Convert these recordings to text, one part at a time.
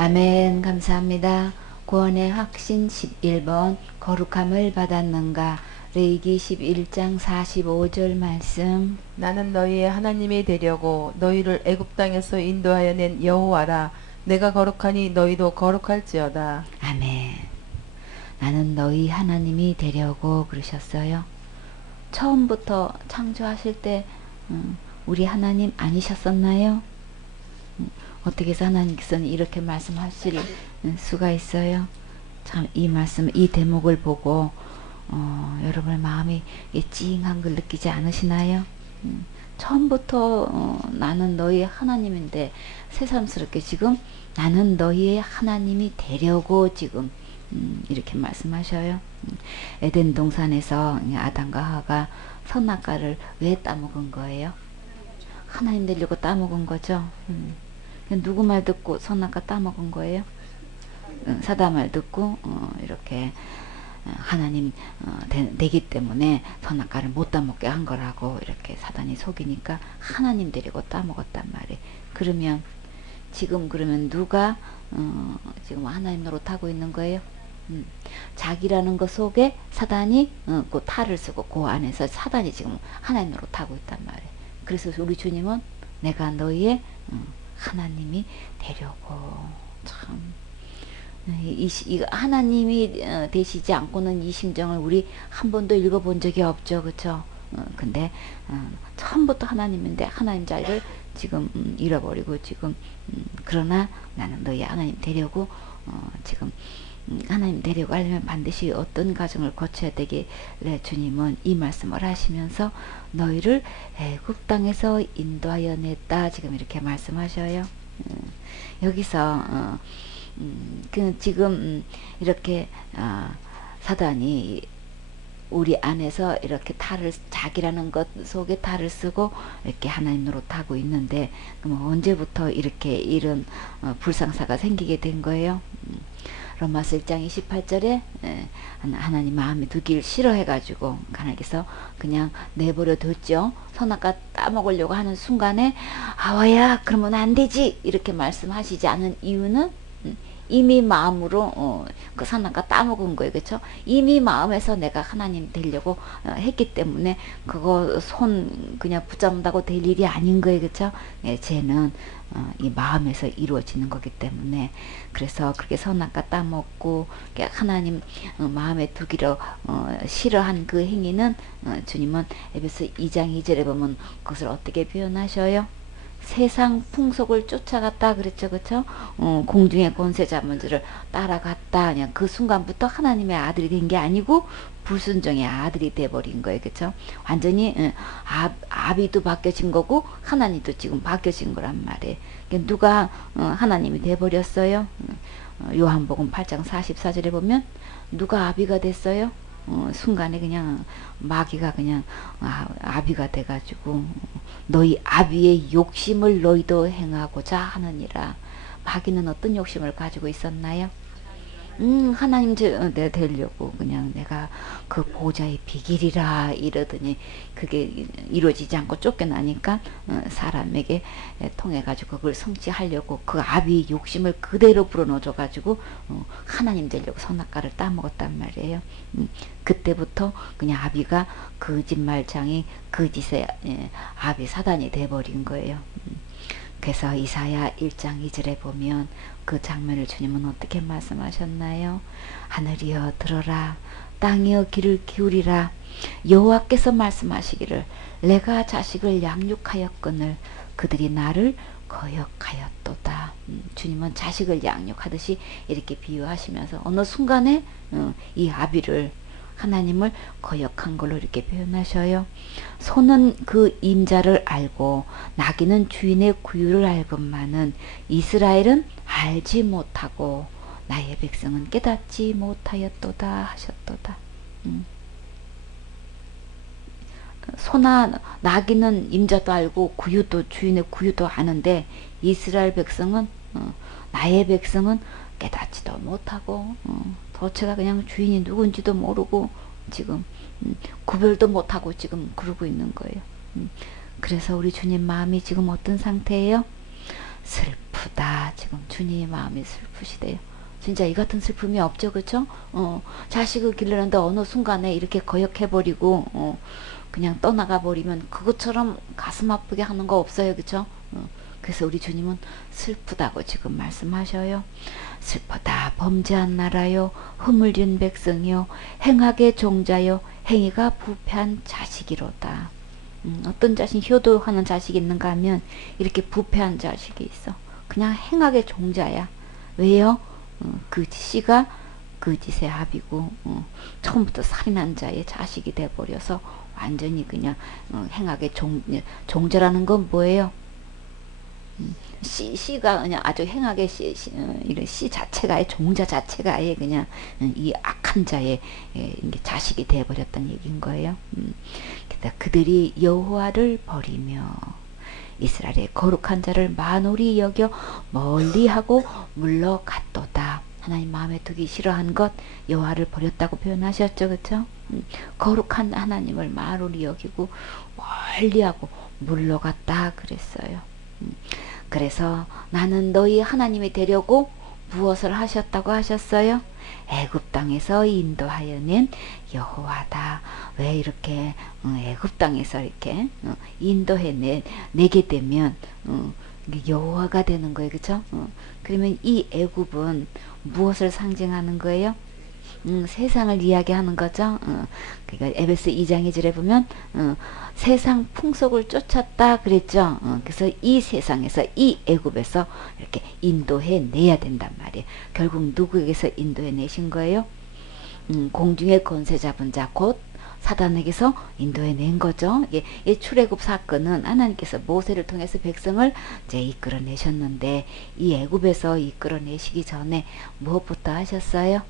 아멘. 감사합니다. 구원의 확신 11번 거룩함을 받았는가. 레위기 11장 45절 말씀. 나는 너희의 하나님이 되려고 너희를 애굽 땅에서 인도하여 낸 여호와라. 내가 거룩하니 너희도 거룩할지어다. 아멘. 나는 너희 하나님이 되려고 그러셨어요. 처음부터 창조하실 때 우리 하나님 아니셨었나요? 어떻게 해서 하나님께서는 이렇게 말씀하실 수가 있어요? 참 이 말씀, 이 대목을 보고 여러분의 마음이 찡한 걸 느끼지 않으시나요? 처음부터 나는 너희의 하나님인데 새삼스럽게 지금 나는 너희의 하나님이 되려고 지금 이렇게 말씀하셔요. 에덴 동산에서 아담과 하와가 선악과를 왜 따먹은 거예요? 하나님 되려고 따먹은 거죠. 누구 말 듣고 선악과 따먹은 거예요? 사단 말 듣고 이렇게 하나님 되기 때문에 선악과를 못 따먹게 한 거라고 이렇게 사단이 속이니까 하나님 되려고 따먹었단 말이에요. 그러면 지금 그러면 누가 지금 하나님 노릇하고 있는 거예요? 자기라는 것 속에 사단이 그 탈을 쓰고 그 안에서 사단이 지금 하나님 노릇하고 있단 말이에요. 그래서 우리 주님은 내가 너희의 하나님이 되려고 참 이 하나님이 되시지 않고는 이 심정을 우리 한 번도 읽어본 적이 없죠, 그렇죠? 근데 처음부터 하나님인데 하나님 자리를 지금 잃어버리고 지금 그러나 나는 너희 하나님 되려고 지금 하나님 되려고 하려면 반드시 어떤 과정을 거쳐야 되길래 주님은 이 말씀을 하시면서 너희를 애굽 땅에서 인도하여 냈다 지금 이렇게 말씀하셔요. 여기서 지금 이렇게 사단이 우리 안에서 이렇게 탈을 자기라는 것 속에 탈을 쓰고 이렇게 하나님 노릇하고 있는데 그럼 언제부터 이렇게 이런 불상사가 생기게 된 거예요? 로마서 1장 28절에 하나님 마음에 두길 싫어해가지고 하나님께서 그냥 내버려 뒀죠. 선악과 따먹으려고 하는 순간에 하와야 그러면 안 되지 이렇게 말씀하시지 않은 이유는 이미 마음으로 그 선악과 따먹은 거예요. 그렇죠? 이미 마음에서 내가 하나님 되려고 했기 때문에 그거 손 그냥 붙잡는다고 될 일이 아닌 거예요. 그렇죠? 예, 죄는 이 마음에서 이루어지는 거기 때문에 그래서 그렇게 선악과 따먹고 하나님 마음에 두기로 싫어한 그 행위는 주님은 에베소 2장 2절에 보면 그것을 어떻게 표현하셔요? 세상 풍속을 쫓아갔다 그랬죠, 그쵸? 공중의 권세 잡은 자를 따라갔다. 그냥 그 순간부터 하나님의 아들이 된 게 아니고 불순종의 아들이 돼버린 거예요, 그쵸? 완전히 아비도 바뀌어진 거고 하나님도 지금 바뀌어진 거란 말이에요. 누가 하나님이 돼버렸어요? 요한복음 8장 44절에 보면 누가 아비가 됐어요? 순간에 그냥 마귀가 그냥 아비가 돼가지고 너희 아비의 욕심을 너희도 행하고자 하느니라. 마귀는 어떤 욕심을 가지고 있었나요? 하나님 되려고 그냥 내가 그 보좌의 비길이라 이러더니 그게 이루어지지 않고 쫓겨나니까 사람에게 통해 가지고 그걸 성취하려고 그 아비의 욕심을 그대로 불어넣어 가지고 하나님 되려고 선악과를 따먹었단 말이에요. 그때부터 그냥 아비가 거짓말장이 거짓의 아비 사단이 돼버린 거예요. 그래서 이사야 1장 2절에 보면 그 장면을 주님은 어떻게 말씀하셨나요? 하늘이여 들어라, 땅이여 귀를 기울이라. 여호와께서 말씀하시기를 내가 자식을 양육하였거늘 그들이 나를 거역하였도다. 주님은 자식을 양육하듯이 이렇게 비유하시면서 어느 순간에 이 아비를 하나님을 거역한 걸로 이렇게 표현하셔요. 소는 그 임자를 알고 나귀는 주인의 구유를 알건만은 이스라엘은 알지 못하고 나의 백성은 깨닫지 못하였도다 하셨도다. 소나 나귀는 임자도 알고 구유도 주인의 구유도 아는데 이스라엘 백성은 나의 백성은 깨닫지도 못하고 도체가 그냥 주인이 누군지도 모르고 지금 구별도 못하고 지금 그러고 있는 거예요. 그래서 우리 주님 마음이 지금 어떤 상태예요? 슬프다 지금 주님의 마음이 슬프시대요. 진짜 이 같은 슬픔이 없죠, 그쵸? 자식을 기르는데 어느 순간에 이렇게 거역해버리고, 그냥 떠나가 버리면 그것처럼 가슴 아프게 하는 거 없어요, 그쵸? 그래서 우리 주님은 슬프다고 지금 말씀하셔요. 슬퍼다 범죄한 나라요, 허물진 백성이요, 행악의 종자요, 행위가 부패한 자식이로다. 어떤 자식, 효도하는 자식이 있는가 하면 이렇게 부패한 자식이 있어. 그냥 행악의 종자야. 왜요? 그 씨가 그 짓의 합이고, 처음부터 살인한 자의 자식이 돼버려서 완전히 그냥 행악의 종자라는 건 뭐예요? 씨가 그냥 아주 행악의 이런 씨 자체가 아예 종자 자체가 아예 그냥 이 악한 자의 자식이 되어버렸다는 얘기인 거예요. 그래서 그들이 여호와를 버리며 이스라엘의 거룩한 자를 만홀히 여겨 멀리하고 물러갔도다. 하나님 마음에 두기 싫어한 것 여호와를 버렸다고 표현하셨죠, 그렇죠? 거룩한 하나님을 만홀히 여기고 멀리하고 물러갔다 그랬어요. 그래서 나는 너희 하나님이 되려고 무엇을 하셨다고 하셨어요? 애굽 땅에서 인도하여 낸 여호와다. 왜 이렇게 애굽 땅에서 이렇게 인도해 내게 되면 여호와가 되는 거예요, 그렇죠? 그러면 이 애굽은 무엇을 상징하는 거예요? 세상을 이야기하는 거죠. 그러니까 에베소 2장 2절에 보면 세상 풍속을 쫓았다 그랬죠. 그래서 이 세상에서 이 애굽에서 이렇게 인도해 내야 된단 말이에요. 결국 누구에게서 인도해 내신 거예요? 공중의 권세 잡은 자 곧 사단에게서 인도해 낸 거죠. 이 출애굽 사건은 하나님께서 모세를 통해서 백성을 이제 이끌어내셨는데 이 애굽에서 이끌어내시기 전에 무엇부터 하셨어요?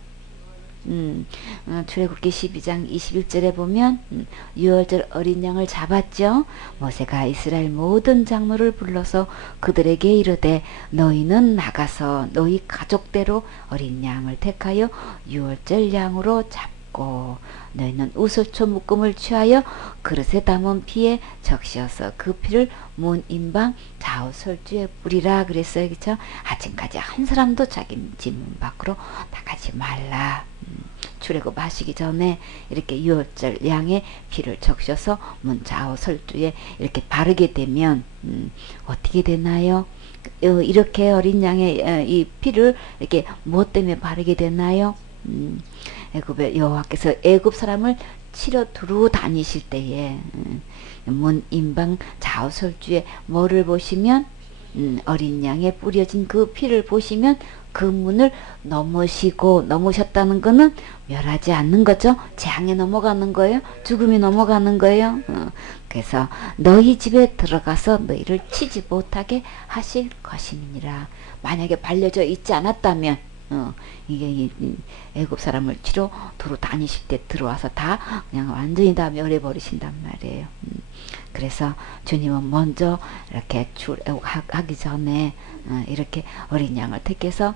출애굽기 12장 21절에 보면 유월절 어린 양을 잡았죠. 모세가 이스라엘 모든 장로를 불러서 그들에게 이르되 너희는 나가서 너희 가족대로 어린 양을 택하여 유월절 양으로 잡고 너희는 우슬초 묶음을 취하여 그릇에 담은 피에 적셔서 그 피를 문 인방 좌우설주에 뿌리라 그랬어요. 그쵸? 아침까지 한 사람도 자기 집 문 밖으로 나가지 말라. 출애굽 하시기 전에 이렇게 유월절 양의 피를 적셔서 문 좌우설주에 이렇게 바르게 되면 어떻게 되나요? 이렇게 어린 양의 이 피를 이렇게 무엇 때문에 바르게 되나요? 애굽의 여호와께서 애굽 사람을 치러 두루 다니실 때에 문 인방 좌우설주에 뭐를 보시면 어린 양에 뿌려진 그 피를 보시면 그 문을 넘으셨다는 거는 멸하지 않는 거죠. 재앙에 넘어가는 거예요. 죽음이 넘어가는 거예요. 그래서 너희 집에 들어가서 너희를 치지 못하게 하실 것이니라. 만약에 발려져 있지 않았다면 이게 애굽 사람을 치러 두루 다니실 때 들어와서 다 그냥 완전히 다 멸해버리신단 말이에요. 그래서 주님은 먼저 이렇게 출애굽하기 전에 이렇게 어린 양을 택해서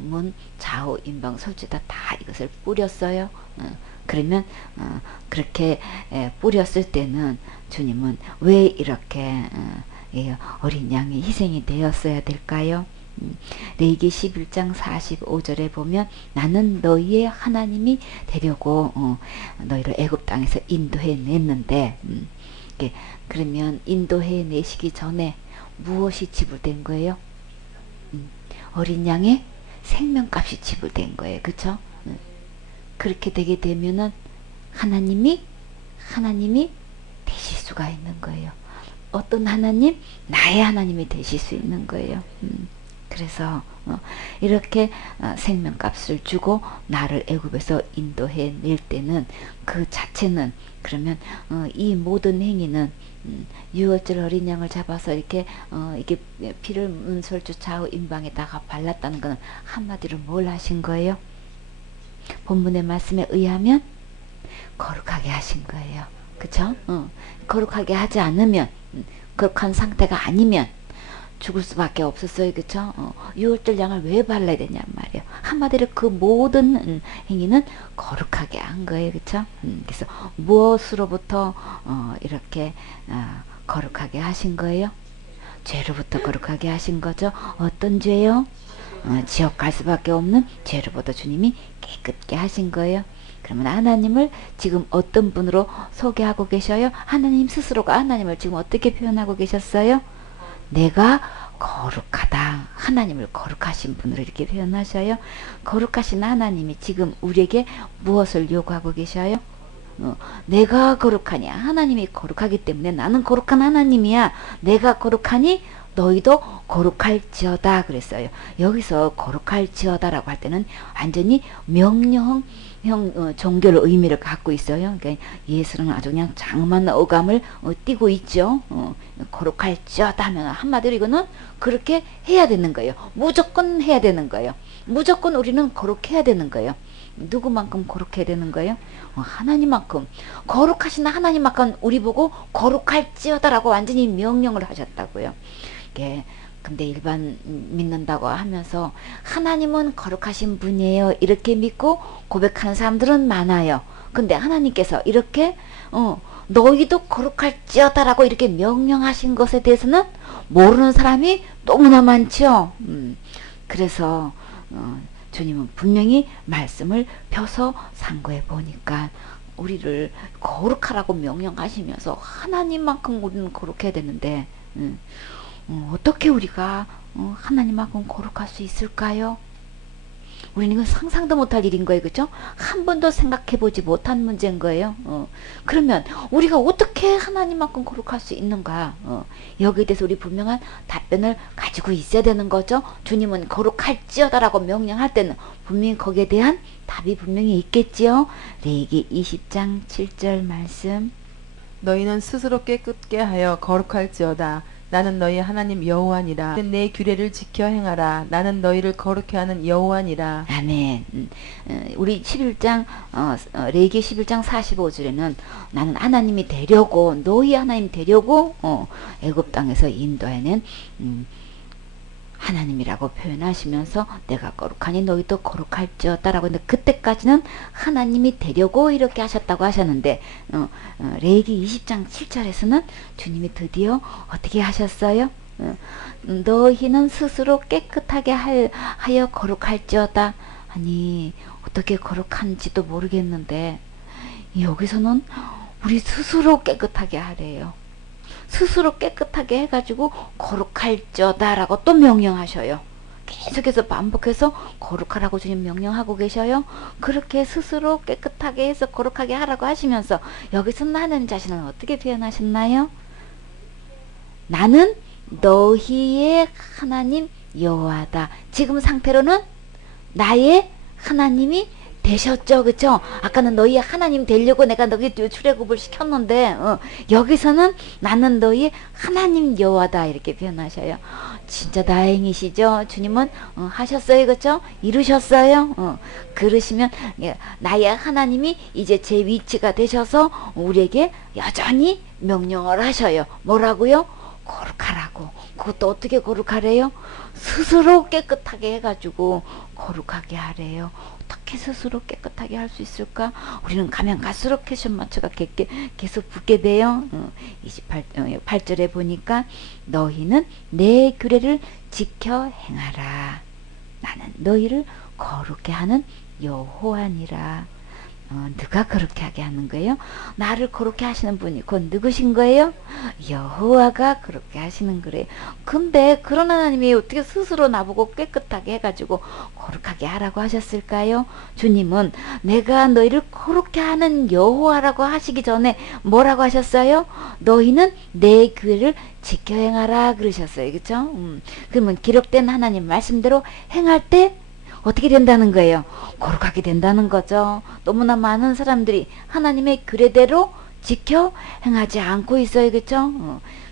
문 좌우 인방 설주에다 다 이것을 뿌렸어요. 그러면 그렇게 뿌렸을 때는 주님은 왜 이렇게 어린 양이 희생이 되었어야 될까요? 레위기 11장 45절에 보면 나는 너희의 하나님이 되려고 너희를 애굽 땅에서 인도해 냈는데 그러면 인도해 내시기 전에 무엇이 지불된 거예요? 어린 양의 생명값이 지불된 거예요. 그쵸? 그렇게 되게 되면은 하나님이 되실 수가 있는 거예요. 어떤 하나님? 나의 하나님이 되실 수 있는 거예요. 그래서 이렇게 생명값을 주고 나를 애굽에서 인도해 낼 때는 그 자체는 그러면 이 모든 행위는 유월절 어린 양을 잡아서 이렇게 피를 문설주 좌우 인방에다가 발랐다는 것은 한마디로 뭘 하신 거예요? 본문의 말씀에 의하면 거룩하게 하신 거예요. 그쵸? 거룩하게 하지 않으면 거룩한 상태가 아니면 죽을 수밖에 없었어요. 그쵸? 유월절 양을 왜 발라야 되냔 말이에요. 한마디로 그 모든 행위는 거룩하게 한 거예요. 그쵸? 그래서 무엇으로부터 이렇게 거룩하게 하신 거예요? 죄로부터 거룩하게 하신 거죠. 어떤 죄요? 지옥 갈 수밖에 없는 죄로부터 주님이 깨끗게 하신 거예요. 그러면 하나님을 지금 어떤 분으로 소개하고 계셔요? 하나님 스스로가 하나님을 지금 어떻게 표현하고 계셨어요? 내가 거룩하다. 하나님을 거룩하신 분으로 이렇게 표현하셔요. 거룩하신 하나님이 지금 우리에게 무엇을 요구하고 계셔요? 내가 거룩하니 하나님이 거룩하기 때문에 나는 거룩한 하나님이야. 내가 거룩하니 너희도 거룩할지어다 그랬어요. 여기서 거룩할지어다라고 할 때는 완전히 명령 종교의 의미를 갖고 있어요. 그러니까 예수는 아주 그냥 장엄한 어감을 띠고 있죠. 거룩할지어다 하면 한마디로 이거는 그렇게 해야 되는 거예요. 무조건 해야 되는 거예요. 무조건 우리는 거룩해야 되는 거예요. 누구만큼 거룩해야 되는 거예요? 하나님만큼. 거룩하신 하나님만큼 우리 보고 거룩할지어다라고 완전히 명령을 하셨다고요. 예, 근데 일반 믿는다고 하면서 하나님은 거룩하신 분이에요 이렇게 믿고 고백하는 사람들은 많아요. 근데 하나님께서 이렇게 너희도 거룩할지어다 라고 이렇게 명령하신 것에 대해서는 모르는 사람이 너무나 많죠. 그래서 주님은 분명히 말씀을 펴서 상고해 보니까 우리를 거룩하라고 명령하시면서 하나님만큼 우리는 거룩해야 되는데 어떻게 우리가 하나님만큼 거룩할 수 있을까요? 우리는 이건 상상도 못할 일인 거예요. 그죠? 한 번도 생각해보지 못한 문제인 거예요. 그러면 우리가 어떻게 하나님만큼 거룩할 수 있는가? 여기에 대해서 우리 분명한 답변을 가지고 있어야 되는 거죠. 주님은 거룩할지어다라고 명령할 때는 분명히 거기에 대한 답이 분명히 있겠지요. 레위기 20장 7절 말씀. 너희는 스스로 깨끗게 하여 거룩할지어다. 나는 너희 하나님 여호와니라. 내 규례를 지켜 행하라. 나는 너희를 거룩해 하는 여호와니라. 아멘. 우리 11장 레위기 11장 45절에는 나는 하나님이 되려고 너희 하나님 되려고 애굽 땅에서 인도하는 하나님이라고 표현하시면서 내가 거룩하니 너희도 거룩할지어다라고 했는데 그때까지는 하나님이 되려고 이렇게 하셨다고 하셨는데 레위기 20장 7절에서는 주님이 드디어 어떻게 하셨어요? 너희는 스스로 깨끗하게 하여 거룩할지어다. 아니 어떻게 거룩한지도 모르겠는데 여기서는 우리 스스로 깨끗하게 하래요. 스스로 깨끗하게 해가지고 거룩할지어다라고 또 명령하셔요. 계속해서 반복해서 거룩하라고 주님 명령하고 계셔요. 그렇게 스스로 깨끗하게 해서 거룩하게 하라고 하시면서 여기서 하나님 자신은 어떻게 표현하셨나요? 나는 너희의 하나님 여호와다. 지금 상태로는 나의 하나님이 되셨죠. 그쵸? 아까는 너희 하나님 되려고 내가 너희 출애굽을 시켰는데 여기서는 나는 너희 하나님 여호와다 이렇게 표현하셔요. 진짜 다행이시죠? 주님은 하셨어요. 그쵸? 이루셨어요. 그러시면 나의 하나님이 이제 제 위치가 되셔서 우리에게 여전히 명령을 하셔요. 뭐라고요? 거룩하라고. 그것도 어떻게 거룩하래요? 스스로 깨끗하게 해가지고 거룩하게 하래요. 어떻게 스스로 깨끗하게 할 수 있을까? 우리는 가면 갈수록 캐션 마초가 계속 붙게 돼요. 8절에 보니까 너희는 내 규례를 지켜 행하라. 나는 너희를 거룩게 하는 여호와니라. 누가 그렇게 하게 하는 거예요? 나를 그렇게 하시는 분이 곧 누구신 거예요? 여호와가 그렇게 하시는 거래요. 근데 그런 하나님이 어떻게 스스로 나보고 깨끗하게 해가지고 거룩하게 하라고 하셨을까요? 주님은 내가 너희를 거룩게 하는 여호와라고 하시기 전에 뭐라고 하셨어요? 너희는 내 규례를 지켜 행하라 그러셨어요. 그렇죠? 그러면 기록된 하나님 말씀대로 행할 때 어떻게 된다는 거예요? 거룩하게 된다는 거죠. 너무나 많은 사람들이 하나님의 규례대로 지켜 행하지 않고 있어요. 그렇죠?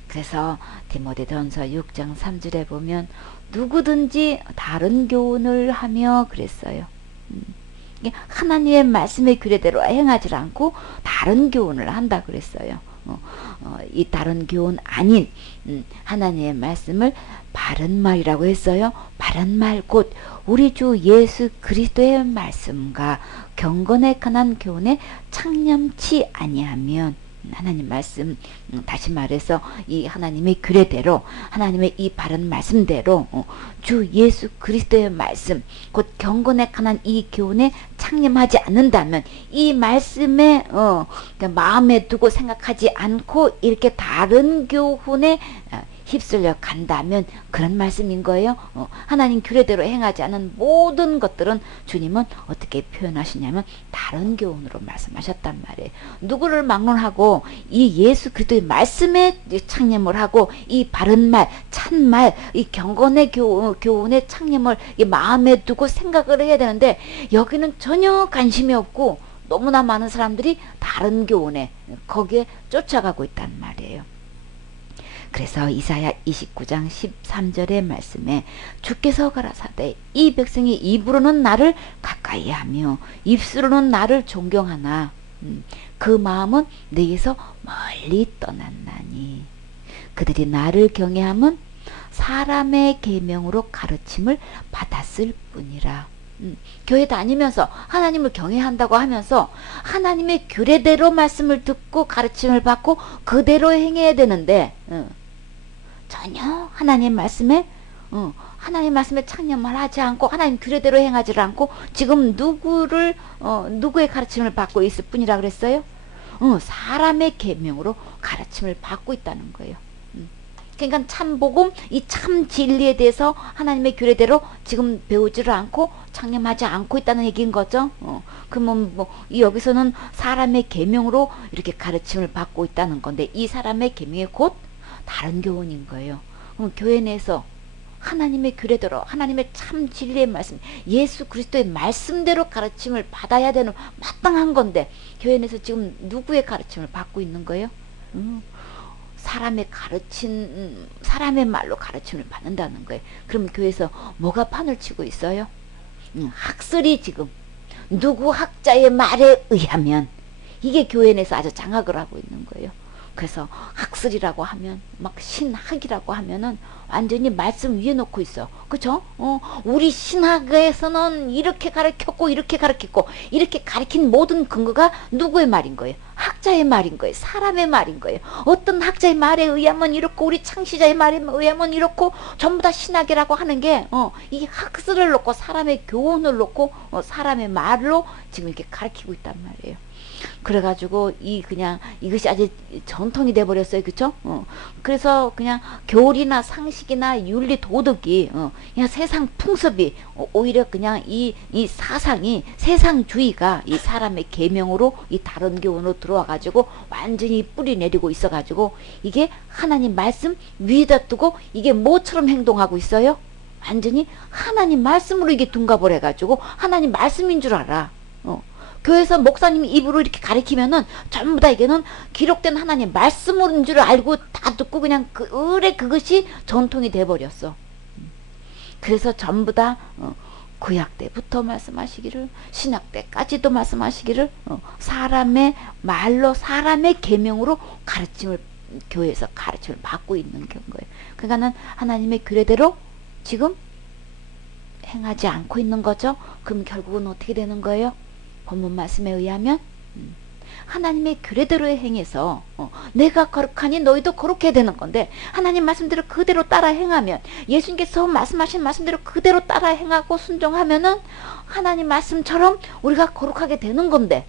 그래서 디모데전서 6장 3절에 보면 누구든지 다른 교훈을 하며 그랬어요. 하나님의 말씀의 규례대로 행하지 않고 다른 교훈을 한다 그랬어요. 이 다른 교훈 아닌 하나님의 말씀을 바른 말이라고 했어요. 바른 말 곧 우리 주 예수 그리스도의 말씀과 경건에 관한 교훈에 창념치 아니하면 하나님 말씀, 다시 말해서 이 하나님의 규례대로, 하나님의 이 바른 말씀대로 주 예수 그리스도의 말씀, 곧 경건에 관한 이 교훈에 창념하지 않는다면, 이 말씀에 마음에 두고 생각하지 않고 이렇게 다른 교훈에 휩쓸려 간다면 그런 말씀인 거예요. 하나님 규례대로 행하지 않은 모든 것들은 주님은 어떻게 표현하시냐면 다른 교훈으로 말씀하셨단 말이에요. 누구를 막론하고 이 예수 그리스도의 말씀에 창념을 하고 이 바른 말, 찬말, 이 경건의 교훈에 창념을 마음에 두고 생각을 해야 되는데, 여기는 전혀 관심이 없고 너무나 많은 사람들이 다른 교훈에 거기에 쫓아가고 있단 말이에요. 그래서 이사야 29장 13절의 말씀에 주께서 가라사대 이 백성이 입으로는 나를 가까이 하며 입술로는 나를 존경하나 그 마음은 내게서 멀리 떠났나니 그들이 나를 경외함은 사람의 계명으로 가르침을 받았을 뿐이라. 교회 다니면서 하나님을 경외한다고 하면서 하나님의 규례대로 말씀을 듣고 가르침을 받고 그대로 행해야 되는데 전혀 하나님 말씀에 창념을 하지 않고 하나님 규례대로 행하지 않고 지금 누구의 가르침을 받고 있을 뿐이라 그랬어요? 사람의 계명으로 가르침을 받고 있다는 거예요. 그러니까 참 복음, 이 참 진리에 대해서 하나님의 규례대로 지금 배우지를 않고 창념하지 않고 있다는 얘기인 거죠. 그러면 여기서는 사람의 계명으로 이렇게 가르침을 받고 있다는 건데, 이 사람의 계명이 곧 다른 교훈인 거예요. 그럼 교회 내에서 하나님의 규례대로, 하나님의 참 진리의 말씀, 예수 그리스도의 말씀대로 가르침을 받아야 되는 마땅한 건데, 교회 내에서 지금 누구의 가르침을 받고 있는 거예요? 사람의 말로 가르침을 받는다는 거예요. 그럼 교회에서 뭐가 판을 치고 있어요? 학설이 지금 누구 학자의 말에 의하면, 이게 교회 내에서 아주 장악을 하고 있는 거예요. 그래서 학설이라고 하면, 막 신학이라고 하면은 완전히 말씀 위에 놓고 있어. 그쵸? 우리 신학에서는 이렇게 가르쳤고 이렇게 가르쳤고 이렇게 가르친 모든 근거가 누구의 말인 거예요? 학자의 말인 거예요. 사람의 말인 거예요. 어떤 학자의 말에 의하면 이렇고 우리 창시자의 말에 의하면 이렇고, 전부 다 신학이라고 하는 게 이 학설을 놓고 사람의 교훈을 놓고 사람의 말로 지금 이렇게 가르치고 있단 말이에요. 그래가지고 이것이 아주 전통이 돼버렸어요. 그쵸? 그래서 그냥 교리나 상식이나 윤리 도덕이 그냥 세상 풍습이 오히려 그냥 이 사상이, 세상주의가 이 사람의 계명으로 이 다른 교훈으로 들어와가지고 완전히 뿌리 내리고 있어가지고 이게 하나님 말씀 위에다 두고 이게 뭐처럼 행동하고 있어요? 완전히 하나님 말씀으로 이게 둔갑을 해가지고 하나님 말씀인 줄 알아. 교회에서 목사님이 입으로 이렇게 가리키면은 전부 다 이게는 기록된 하나님 말씀인 줄 알고 다 듣고 그냥 그것이 전통이 돼버렸어. 그래서 전부 다 구약 때부터 말씀하시기를, 신약 때까지도 말씀하시기를 사람의 말로, 사람의 계명으로 교회에서 가르침을 받고 있는 거예요. 그러니까는 하나님의 규례대로 지금 행하지 않고 있는 거죠. 그럼 결국은 어떻게 되는 거예요? 본문 말씀에 의하면 하나님의 규례대로 행해서 내가 거룩하니 너희도 거룩해야 되는 건데, 하나님 말씀대로 그대로 따라 행하면, 예수님께서 말씀하신 말씀대로 그대로 따라 행하고 순종하면은 하나님 말씀처럼 우리가 거룩하게 되는 건데,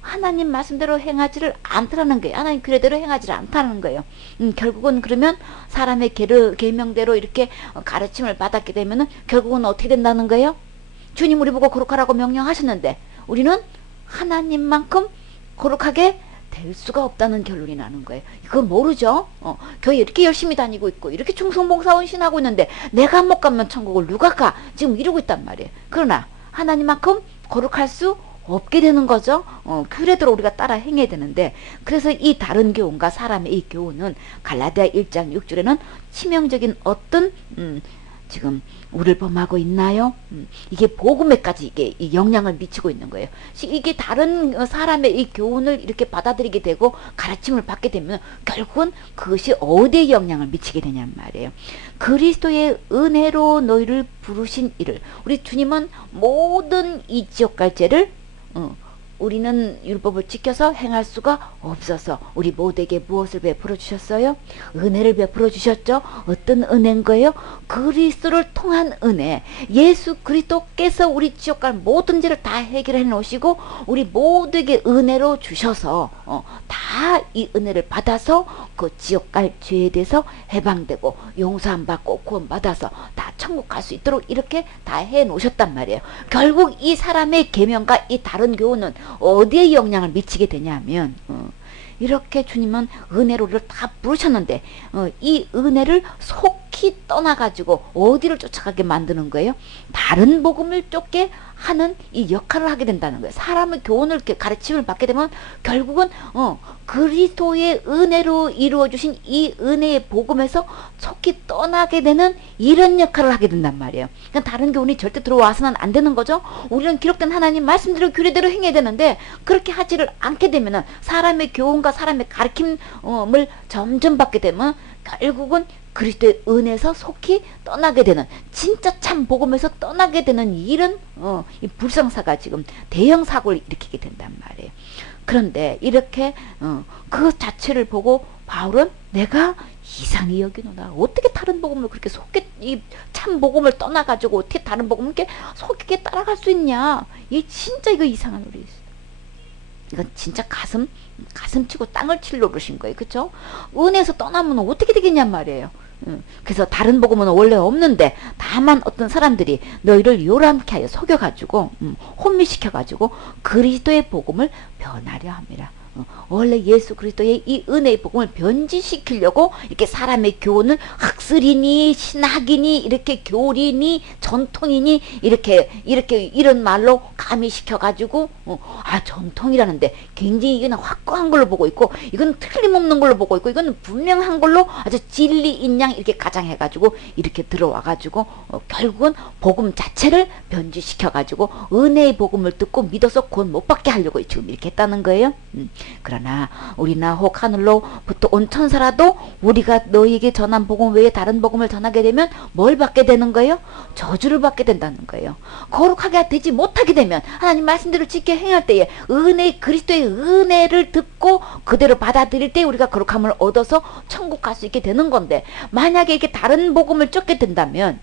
하나님 말씀대로 행하지를 않다는 거예요. 하나님 규례대로 행하지를 않다는 거예요. 결국은 그러면 사람의 계명대로 이렇게 가르침을 받았게 되면은 결국은 어떻게 된다는 거예요? 주님 우리 보고 거룩하라고 명령하셨는데 우리는 하나님만큼 거룩하게 될 수가 없다는 결론이 나는 거예요. 그건 모르죠. 교회 이렇게 열심히 다니고 있고 이렇게 충성봉사원 신하고 있는데 내가 못 가면 천국을 누가 가? 지금 이러고 있단 말이에요. 그러나 하나님만큼 거룩할 수 없게 되는 거죠. 규례대로 우리가 따라 행해야 되는데, 그래서 이 다른 교훈과 사람의 이 교훈은 갈라디아 1장 6절에는 치명적인 어떤 지금 우리를 범하고 있나요? 이게 복음에까지 이게 영향을 미치고 있는 거예요. 이게 다른 사람의 이 교훈을 이렇게 받아들이게 되고 가르침을 받게 되면 결국은 그것이 어디에 영향을 미치게 되냔 말이에요. 그리스도의 은혜로 너희를 부르신 이를, 우리 주님은 모든 이 지옥 갈 죄를 우리는 율법을 지켜서 행할 수가 없어서 우리 모두에게 무엇을 베풀어 주셨어요? 은혜를 베풀어 주셨죠. 어떤 은혜인 거예요? 그리스도를 통한 은혜. 예수 그리스도께서 우리 지옥 갈 모든 죄를 다 해결해 놓으시고 우리 모두에게 은혜로 주셔서 다 이 은혜를 받아서 그 지옥 갈 죄에 대해서 해방되고 용서함 받고 구원 받아서 다 천국 갈 수 있도록 이렇게 다 해 놓으셨단 말이에요. 결국 이 사람의 계명과 이 다른 교훈은 어디에 영향을 미치게 되냐면 이렇게 주님은 은혜로 우리를 다 부르셨는데 이 은혜를 속히 떠나가지고 어디를 쫓아가게 만드는 거예요? 다른 복음을 쫓게 하는 이 역할을 하게 된다는 거예요. 사람의 교훈을 이렇게 가르침을 받게 되면 결국은 그리스도의 은혜로 이루어주신 이 은혜의 복음에서 속히 떠나게 되는 이런 역할을 하게 된단 말이에요. 그러니까 다른 교훈이 절대 들어와서는 안 되는 거죠. 우리는 기록된 하나님 말씀대로 규례대로 행해야 되는데 그렇게 하지를 않게 되면은 사람의 교훈과 사람의 가르침을 점점 받게 되면 결국은 그리스도의 은혜에서 속히 떠나게 되는 진짜 참 복음에서 떠나게 되는 이런 이 불성사가 지금 대형 사고를 일으키게 된단 말이에요. 그런데 이렇게 그 자체를 보고 바울은 내가 이상히 여기노라. 어떻게 다른 복음을 그렇게 속게 이 참 복음을 떠나가지고 어떻게 다른 복음을 이렇게 속게 따라갈 수 있냐? 이 진짜 이거 이상한 우리. 이건 진짜 가슴 치고 땅을 칠 노릇인 거예요. 그쵸? 은혜에서 떠나면 어떻게 되겠냔 말이에요. 그래서 다른 복음은 원래 없는데 다만 어떤 사람들이 너희를 요란케 하여 속여가지고 혼미시켜가지고 그리스도의 복음을 변하려 합니다. 원래 예수 그리스도의 이 은혜의 복음을 변질시키려고 이렇게 사람의 교훈을 학술이니 신학이니 이렇게 교리니 전통이니 이렇게 이런 말로 가미시켜가지고 전통이라는데 굉장히 이건 확고한 걸로 보고 있고 이건 틀림없는 걸로 보고 있고 이건 분명한 걸로 아주 진리인 양 이렇게 가장해가지고 이렇게 들어와가지고 결국은 복음 자체를 변질시켜가지고 은혜의 복음을 듣고 믿어서 구원 못 받게 하려고 지금 이렇게 했다는 거예요. 그러나 우리나 혹 하늘로부터 온 천사라도 우리가 너희에게 전한 복음 외에 다른 복음을 전하게 되면 뭘 받게 되는 거예요? 저주를 받게 된다는 거예요. 거룩하게 되지 못하게 되면 하나님 말씀대로 지켜 행할 때에 그리스도의 은혜를 듣고 그대로 받아들일 때 우리가 거룩함을 얻어서 천국 갈 수 있게 되는 건데 만약에 이렇게 다른 복음을 쫓게 된다면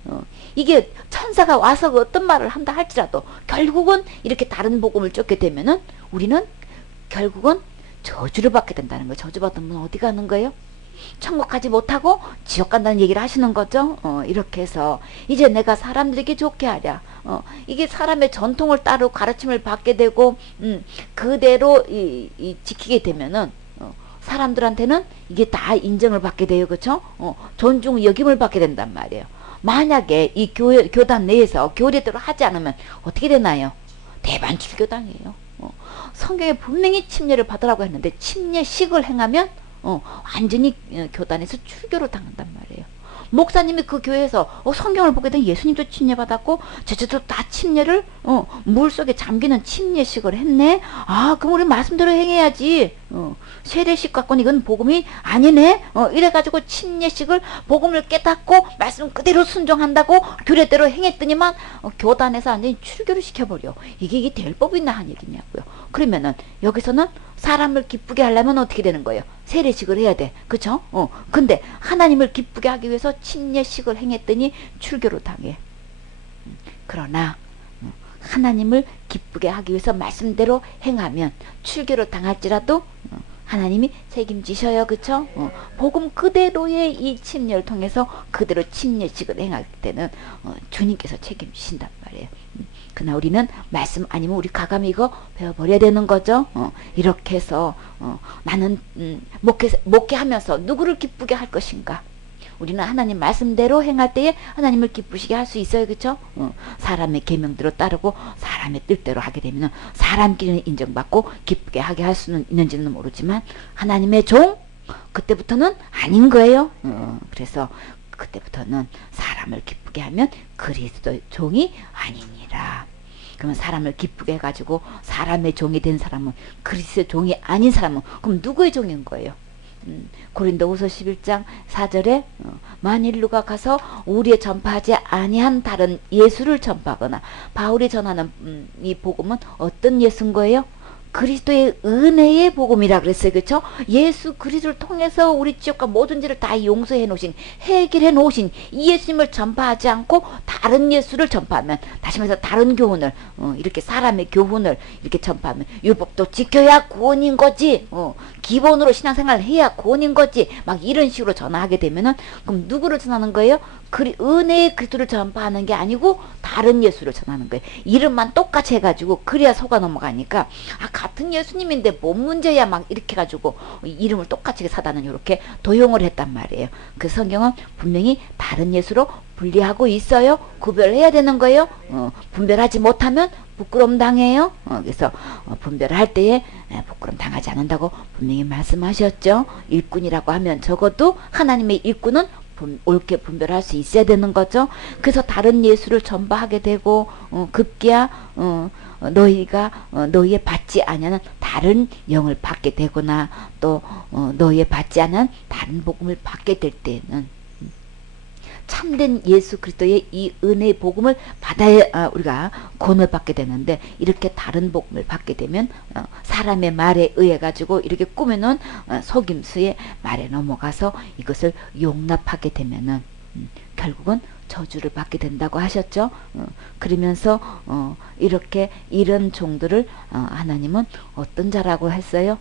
이게 천사가 와서 어떤 말을 한다 할지라도 결국은 이렇게 다른 복음을 쫓게 되면은 우리는 결국은 저주를 받게 된다는 거예요. 저주받으면 어디 가는 거예요? 천국 가지 못하고 지옥 간다는 얘기를 하시는 거죠. 이렇게 해서 이제 내가 사람들에게 좋게 하랴. 이게 사람의 전통을 따르고 가르침을 받게 되고 그대로 지키게 되면은 사람들한테는 이게 다 인정을 받게 돼요. 그렇죠? 존중 여김을 받게 된단 말이에요. 만약에 이 교단 내에서 교례대로 하지 않으면 어떻게 되나요? 대반출교당이에요. 성경에 분명히 침례를 받으라고 했는데 침례식을 행하면 완전히 교단에서 출교를 당한단 말이에요. 목사님이 그 교회에서 성경을 보게 된 예수님도 침례받았고 제자도 다 침례를 물속에 잠기는 침례식을 했네. 그럼 우리 말씀대로 행해야지. 세례식 갖고는 이건 복음이 아니네. 이래가지고 침례식을 복음을 깨닫고 말씀 그대로 순종한다고 규례대로 행했더니만 교단에서 완전히 출교를 시켜버려. 이게 될 법이 있나 한 얘기냐고요. 그러면은 여기서는 사람을 기쁘게 하려면 어떻게 되는 거예요? 세례식을 해야 돼. 그쵸? 근데 하나님을 기쁘게 하기 위해서 침례식을 행했더니 출교를 당해. 그러나 하나님을 기쁘게 하기 위해서 말씀대로 행하면 출교를 당할지라도 하나님이 책임지셔요. 그쵸? 복음 그대로의 이 침례를 통해서 그대로 침례식을 행할 때는 주님께서 책임지신단 말이에요. 그러나 우리는 말씀 아니면 우리 가감이 이거 배워버려야 되는 거죠. 이렇게 해서 나는 목회하면서 누구를 기쁘게 할 것인가? 우리는 하나님 말씀대로 행할 때에 하나님을 기쁘시게 할 수 있어요. 그렇죠? 사람의 계명대로 따르고 사람의 뜻대로 하게 되면 사람끼리는 인정받고 기쁘게 하게 할 수는 있는지는 모르지만 하나님의 종 그때부터는 아닌 거예요. 그래서 그때부터는 사람을 기쁘게 하면 그리스도의 종이 아니니라. 그러면 사람을 기쁘게 해가지고 사람의 종이 된 사람은 그리스도의 종이 아닌 사람은 그럼 누구의 종인 거예요? 고린도후서 11장 4절에 만일 누가 가서 우리의 전파하지 아니한 다른 예수를 전파하거나 바울이 전하는 이 복음은 어떤 예수인 거예요? 그리스도의 은혜의 복음이라 그랬어요. 그렇죠? 예수 그리스도를 통해서 우리 지역과 모든 죄를 다 용서해 놓으신, 해결해 놓으신 이 예수님을 전파하지 않고 다른 예수를 전파하면, 다시 말해서 다른 교훈을, 이렇게 사람의 교훈을 이렇게 전파하면 율법도 지켜야 구원인 거지, 기본으로 신앙생활을 해야 구원인 거지, 막 이런 식으로 전화하게 되면은, 그럼 누구를 전하는 거예요? 은혜의 그리스도를 전파하는 게 아니고 다른 예수를 전하는 거예요. 이름만 똑같이 해가지고 그래야 속아 넘어가니까, 같은 예수님인데 뭔 문제야, 막 이렇게 해가지고 이름을 똑같이 사단은 이렇게 도용을 했단 말이에요. 그 성경은 분명히 다른 예수로 분리하고 있어요. 구별해야 되는 거예요. 분별하지 못하면 부끄럼 당해요. 그래서 분별할 때에 부끄럼 당하지 않는다고 분명히 말씀하셨죠. 일꾼이라고 하면 적어도 하나님의 일꾼은 옳게 분별할 수 있어야 되는 거죠. 그래서 다른 예수를 전파하게 되고, 급기야 너희가 너희의 받지 아니하는 다른 영을 받게 되거나, 또 너희의 받지 않은 다른 복음을 받게 될 때는 참된 예수 그리스도의 이 은혜의 복음을 받아야 우리가 구원을 받게 되는데, 이렇게 다른 복음을 받게 되면 사람의 말에 의해 가지고 이렇게 꾸며놓은 속임수의 말에 넘어가서 이것을 용납하게 되면은 결국은 저주를 받게 된다고 하셨죠. 그러면서 이렇게 이런 종들을 하나님은 어떤 자라고 했어요?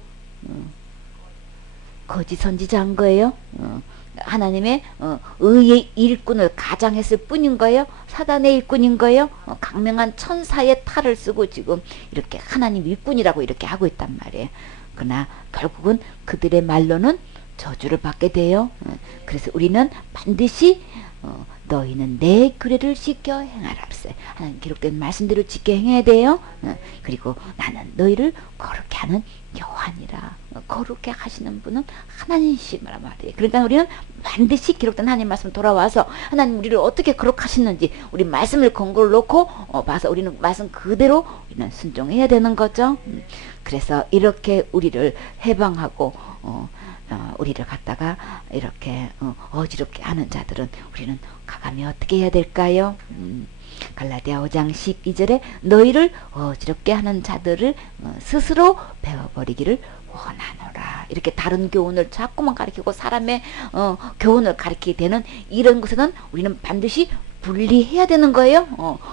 거짓 선지자인 거예요. 하나님의 의의 일꾼을 가장했을 뿐인 거예요. 사단의 일꾼인 거예요. 강명한 천사의 탈을 쓰고 지금 이렇게 하나님 일꾼이라고 이렇게 하고 있단 말이에요. 그러나 결국은 그들의 말로는 저주를 받게 돼요. 그래서 우리는 반드시 너희는 내 규례를 지켜 행하라 그랬어요. 하나님 기록된 말씀대로 지켜 행해야 돼요. 그리고 나는 너희를 거룩게 하는 여호와니라. 거룩게 하시는 분은 하나님이시라 말이에요. 그러니까 우리는 반드시 기록된 하나님 말씀 돌아와서 하나님 우리를 어떻게 거룩하시는지 우리 말씀을 근거로 놓고 봐서 우리는 말씀 그대로 우리는 순종해야 되는 거죠. 그래서 이렇게 우리를 해방하고 우리를 갖다가 이렇게 어지럽게 하는 자들은 우리는 가감히 어떻게 해야 될까요? 갈라디아 5장 12절에 너희를 어지럽게 하는 자들을 스스로 배워버리기를 원하노라. 이렇게 다른 교훈을 자꾸만 가르치고 사람의 교훈을 가르치게 되는 이런 것에는 우리는 반드시 분리해야 되는 거예요.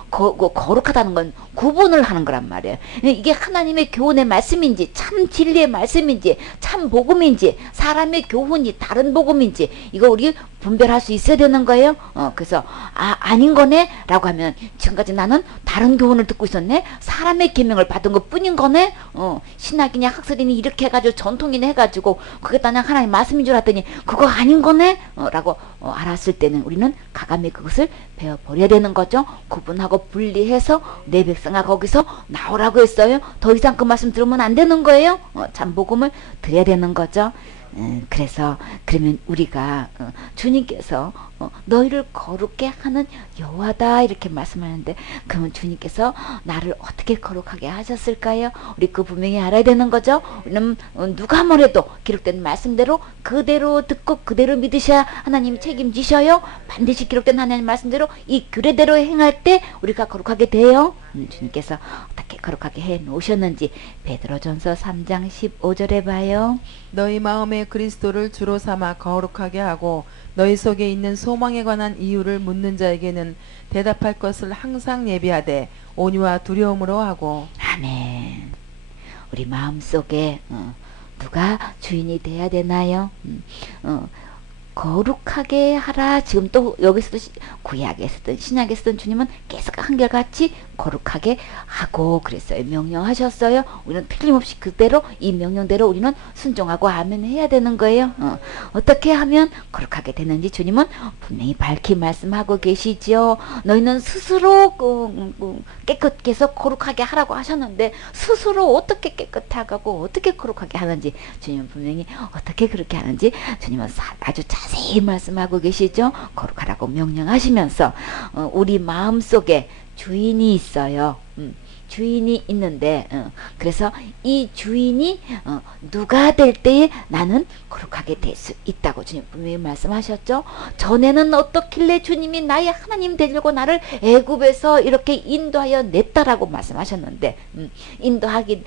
거룩하다는 건 구분을 하는 거란 말이에요. 이게 하나님의 교훈의 말씀인지 참 진리의 말씀인지 참 복음인지 사람의 교훈이 다른 복음인지 이거 우리 분별할 수 있어야 되는 거예요. 그래서 아닌 거네 라고 하면 지금까지 나는 다른 교훈을 듣고 있었네, 사람의 계명을 받은 것 뿐인 거네, 신학이냐 학설이니 이렇게 해가지고 전통이니 해가지고 그게 다 그냥 하나님 말씀인 줄 알았더니 그거 아닌 거네 라고 알았을 때는 우리는 가감히 그것을 배워버려야 되는 거죠. 구분하고 분리해서 내 백성아 거기서 나오라고 했어요. 더 이상 그 말씀 들으면 안 되는 거예요. 참 복음을 드려야 되는 거죠. 그래서 그러면 우리가 주님께서 너희를 거룩게 하는 여호와다 이렇게 말씀하는데, 그러면 주님께서 나를 어떻게 거룩하게 하셨을까요? 우리 그 분명히 알아야 되는 거죠. 우리는 누가 뭐래도 기록된 말씀대로 그대로 듣고 그대로 믿으셔야 하나님이 책임지셔요. 반드시 기록된 하나님 말씀대로 이 규례대로 행할 때 우리가 거룩하게 돼요. 주님께서 어떻게 거룩하게 해 놓으셨는지 베드로전서 3장 15절에 봐요. 너희 마음에 그리스도를 주로 삼아 거룩하게 하고 너희 속에 있는 소망에 관한 이유를 묻는 자에게는 대답할 것을 항상 예비하되 온유와 두려움으로 하고. 아멘. 우리 마음속에 누가 주인이 돼야 되나요? 거룩하게 하라. 지금 또 여기서도 구약에 쓰던 신약에 쓰던 주님은 계속 한결같이 거룩하게 하고 그랬어요. 명령하셨어요. 우리는 틀림없이 그대로 이 명령대로 우리는 순종하고 아멘 해야 되는 거예요. 어떻게 하면 거룩하게 되는지 주님은 분명히 밝히 말씀하고 계시죠. 너희는 스스로 깨끗게 해서 거룩하게 하라고 하셨는데 스스로 어떻게 깨끗하고 어떻게 거룩하게 하는지 주님은 분명히 어떻게 그렇게 하는지 주님은 아주 자세히 말씀하고 계시죠. 거룩하라고 명령하시면서 우리 마음속에 주인이 있어요. 주인이 있는데 그래서 이 주인이 누가 될 때에 나는 거룩하게 될 수 있다고 주님 분명히 말씀하셨죠. 전에는 어떻길래 주님이 나의 하나님 되려고 나를 애굽에서 이렇게 인도하여 냈다라고 말씀하셨는데 인도하기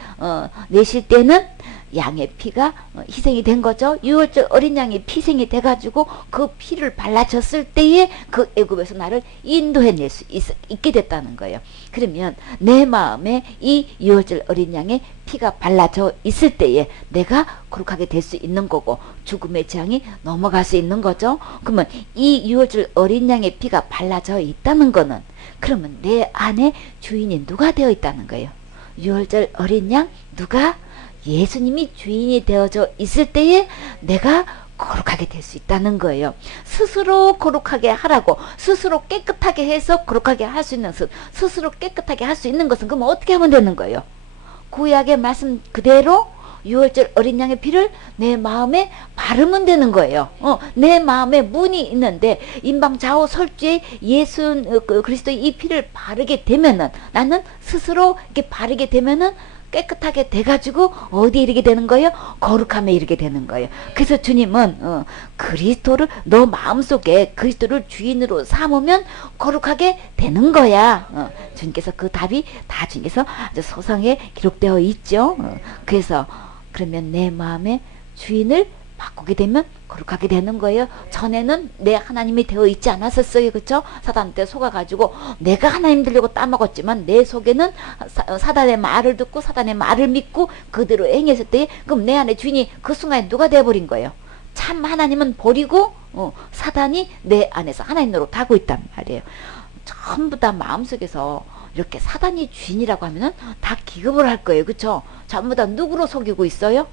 내실 때는 양의 피가 희생이 된 거죠. 유월절 어린 양의 피생이 돼가지고 그 피를 발라줬을 때에 그 애굽에서 나를 인도해낼 수 있게 됐다는 거예요. 그러면 내 마음에 이 유월절 어린 양의 피가 발라져 있을 때에 내가 거룩하게 될 수 있는 거고 죽음의 재앙이 넘어갈 수 있는 거죠. 그러면 이 유월절 어린 양의 피가 발라져 있다는 거는 그러면 내 안에 주인이 누가 되어 있다는 거예요. 유월절 어린 양 누가? 예수님이 주인이 되어져 있을 때에 내가 거룩하게 될 수 있다는 거예요. 스스로 거룩하게 하라고 스스로 깨끗하게 해서 거룩하게 할 수 있는 것은 스스로 깨끗하게 할 수 있는 것은 그럼 어떻게 하면 되는 거예요? 구약의 말씀 그대로 유월절 어린 양의 피를 내 마음에 바르면 되는 거예요. 내 마음에 문이 있는데 임방좌우 설주에 예수 그리스도의 이 피를 바르게 되면은 나는 스스로 이렇게 바르게 되면은 깨끗하게 돼가지고 어디에 이르게 되는 거예요? 거룩함에 이르게 되는 거예요. 그래서 주님은 그리스도를 너 마음속에 그리스도를 주인으로 삼으면 거룩하게 되는 거야. 주님께서 그 답이 다 주님께서 아주 소상에 기록되어 있죠. 그래서 그러면 내 마음에 주인을 바꾸게 되면 거룩하게 되는 거예요. 전에는 내 하나님이 되어 있지 않았었어요. 그쵸? 사단한테 속아가지고 내가 하나님 되려고 따먹었지만 내 속에는 사단의 말을 듣고 사단의 말을 믿고 그대로 행했을 때 그럼 내 안에 주인이 그 순간에 누가 되어버린 거예요? 참 하나님은 버리고 사단이 내 안에서 하나님 노릇하고 있단 말이에요. 전부 다 마음속에서 이렇게 사단이 주인이라고 하면은 다 기겁을 할 거예요. 그쵸? 전부 다 누구로 속이고 있어요?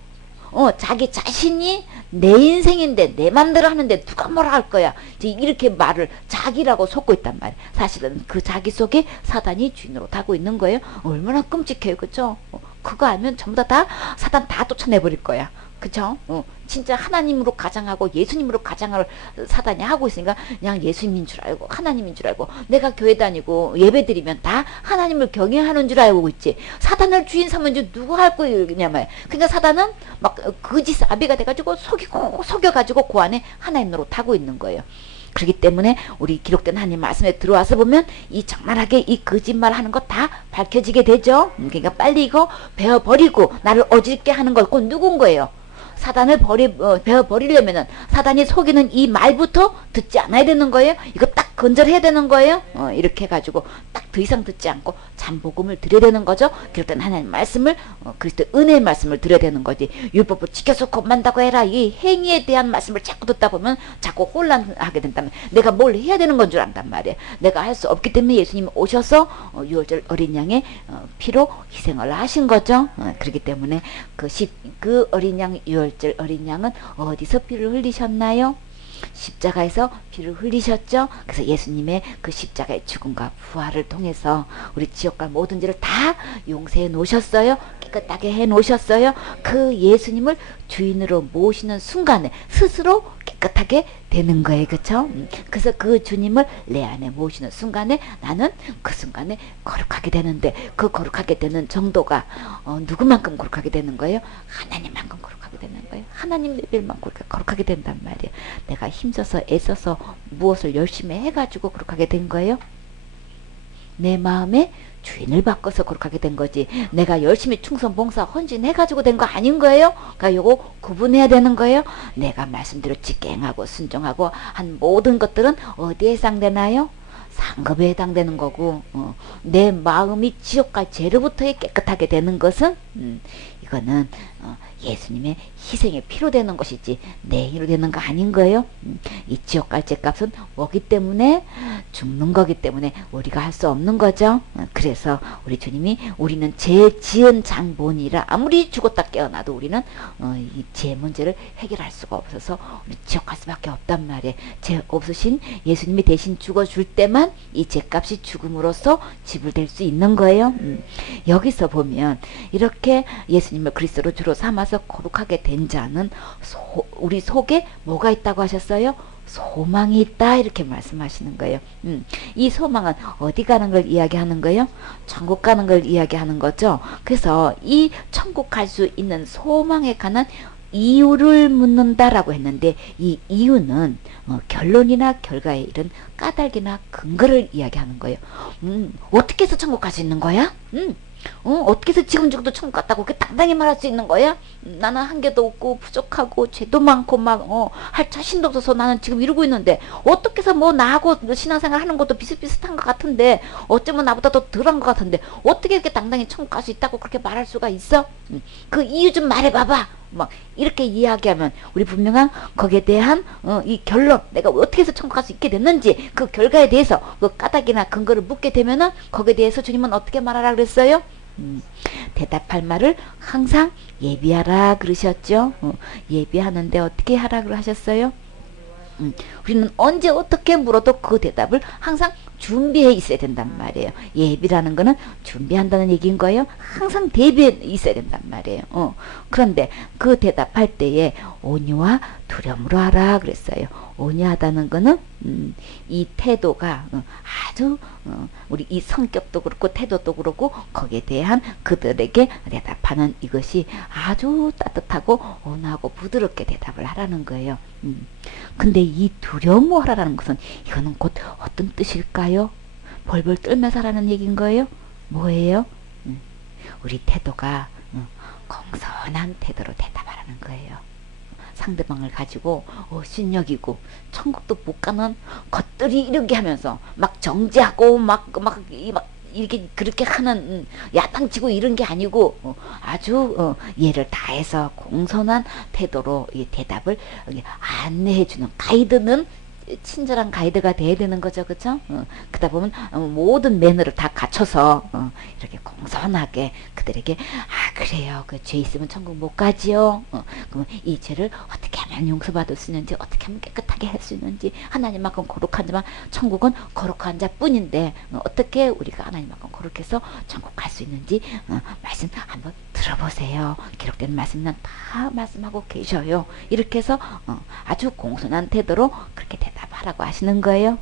자기 자신이 내 인생인데 내 맘대로 하는데 누가 뭐라 할 거야. 이렇게 말을 자기라고 속고 있단 말이야. 사실은 그 자기 속에 사단이 주인으로 타고 있는 거예요. 얼마나 끔찍해요. 그쵸? 그거 알면 전부 다 사단 다 쫓아내버릴 거야. 그쵸? 진짜 하나님으로 가장하고 예수님으로 가장을 사단이 하고 있으니까 그냥 예수님인 줄 알고 하나님인 줄 알고 내가 교회 다니고 예배 드리면 다 하나님을 경외하는 줄 알고 있지. 사단을 주인 삼은 줄 누구 할 거예요? 그냥 그러니까 사단은 막 거짓 아비가 돼가지고 속여가지고 그 안에 하나님 노릇하고 있는 거예요. 그렇기 때문에 우리 기록된 하나님 말씀에 들어와서 보면 이 적나라하게 이 거짓말 하는 거 다 밝혀지게 되죠. 그러니까 빨리 이거 베어버리고 나를 어질게 하는 걸 꼭 누군 거예요? 사단을 베어버리려면은 사단이 속이는 이 말부터 듣지 않아야 되는 거예요. 이거 딱 건절해야 되는 거예요. 이렇게 해가지고 딱 더 이상 듣지 않고 잠복음을 드려야 되는 거죠. 그럴 땐 하나님 말씀을 그리스도 은혜의 말씀을 드려야 되는 거지. 율법을 지켜서 곧만다고 해라. 이 행위에 대한 말씀을 자꾸 듣다 보면 자꾸 혼란하게 된다면 내가 뭘 해야 되는 건 줄 안단 말이에요. 내가 할 수 없기 때문에 예수님이 오셔서 유월절 어린 양의 피로 희생을 하신 거죠. 그렇기 때문에 그 어린 양 유월절 어린 양은 어디서 피를 흘리셨나요? 십자가에서 피를 흘리셨죠. 그래서 예수님의 그 십자가의 죽음과 부활을 통해서 우리 지옥 갈 모든 죄를 다 용서해 놓으셨어요. 깨끗하게 해 놓으셨어요. 그 예수님을 주인으로 모시는 순간에 스스로 깨끗하게 되는 거예요. 그쵸? 그래서 그 주님을 내 안에 모시는 순간에 나는 그 순간에 거룩하게 되는데 그 거룩하게 되는 정도가 누구만큼 거룩하게 되는 거예요? 하나님만큼 거룩하게 되는 거예요. 하나님 레벨만 거룩하게 된단 말이에요. 내가 힘써서 애써서 무엇을 열심히 해가지고 거룩하게 된 거예요? 내 마음에 주인을 바꿔서 거룩하게 된 거지. 내가 열심히 충성, 봉사, 헌신해가지고 된 거 아닌 거예요? 그러니까 요거 구분해야 되는 거예요. 내가 말씀대로 직갱하고 순종하고 한 모든 것들은 어디에 해당되나요? 상급에 해당되는 거고 내 마음이 지옥과 죄로부터 깨끗하게 되는 것은 이거는 예수님의 희생에 피로 되는 것이지 내 힘으로 되는 거 아닌 거예요. 이 지옥 갈 죄값은 뭐기 때문에 죽는 거기 때문에 우리가 할 수 없는 거죠. 그래서 우리 주님이 우리는 죄 지은 장본이라 아무리 죽었다 깨어나도 우리는 이 죄 문제를 해결할 수가 없어서 우리 지옥 갈 수밖에 없단 말이에요. 죄 없으신 예수님이 대신 죽어줄 때만 이 죄값이 죽음으로써 지불될 수 있는 거예요. 여기서 보면 이렇게 예수님을 그리스도로 주로 삼아서 거룩하게 된 자는 우리 속에 뭐가 있다고 하셨어요? 소망이 있다 이렇게 말씀하시는 거예요. 이 소망은 어디 가는 걸 이야기하는 거예요? 천국 가는 걸 이야기하는 거죠. 그래서 이 천국 갈 수 있는 소망에 관한 이유를 묻는다라고 했는데 이 이유는 결론이나 결과에 이른 까닭이나 근거를 이야기하는 거예요. 어떻게 해서 천국 갈 수 있는 거야? 어떻게 해서 지금 죽어도 천국 갔다고 그렇게 당당히 말할 수 있는 거야? 나는 한계도 없고 부족하고 죄도 많고 막 할 자신도 없어서 나는 지금 이러고 있는데 어떻게 해서 뭐 나하고 신앙생활 하는 것도 비슷비슷한 것 같은데 어쩌면 나보다 더 덜한 것 같은데 어떻게 이렇게 당당히 천국 갈 수 있다고 그렇게 말할 수가 있어? 그 이유 좀 말해봐봐. 막 이렇게 이야기하면 우리 분명한 거기에 대한 이 결론, 내가 어떻게 해서 천국 갈 수 있게 됐는지 그 결과에 대해서 그 까닭이나 근거를 묻게 되면은 거기에 대해서 주님은 어떻게 말하라 그랬어요? 대답할 말을 항상 예비하라 그러셨죠. 예비하는데 어떻게 하라 하셨어요? 우리는 언제 어떻게 물어도 그 대답을 항상 준비해 있어야 된단 말이에요. 예비라는 거는 준비한다는 얘기인 거예요. 항상 대비해 있어야 된단 말이에요. 그런데 그 대답할 때에 온유와 두려움으로 하라 그랬어요. 온유하다는 거는 이 태도가 아주 우리 이 성격도 그렇고 태도도 그렇고 거기에 대한 그들에게 대답하는 이것이 아주 따뜻하고 온화하고 부드럽게 대답을 하라는 거예요. 근데 이 두려워하라는 것은 이거는 곧 어떤 뜻일까요? 벌벌 떨면서 하라는 얘기인 거예요? 뭐예요? 우리 태도가 공손한 태도로 대답하라는 거예요. 상대방을 가지고 신력이고 천국도 못 가는 것들이 이렇게 하면서 막 정죄하고 막 이렇게 그렇게 하는 야당치고 이런 게 아니고 아주 예를 다해서 공손한 태도로 이 대답을 안내해주는 가이드는 친절한 가이드가 돼야 되는 거죠, 그쵸? 그러다 보면 모든 매너를 다 갖춰서 이렇게 공손하게 그들에게 그래요, 그 죄 있으면 천국 못 가지요. 그러면 이 죄를 어떻게 하면 용서받을 수 있는지, 어떻게 하면 깨끗하게 할 수 있는지, 하나님만큼 거룩한 자만 천국은 거룩한 자뿐인데 어떻게 우리가 하나님만큼 거룩해서 천국 갈 수 있는지 말씀 한번 들어보세요. 기록된 말씀은 다 말씀하고 계셔요. 이렇게 해서 아주 공손한 태도로 그렇게 대답하라고 하시는 거예요.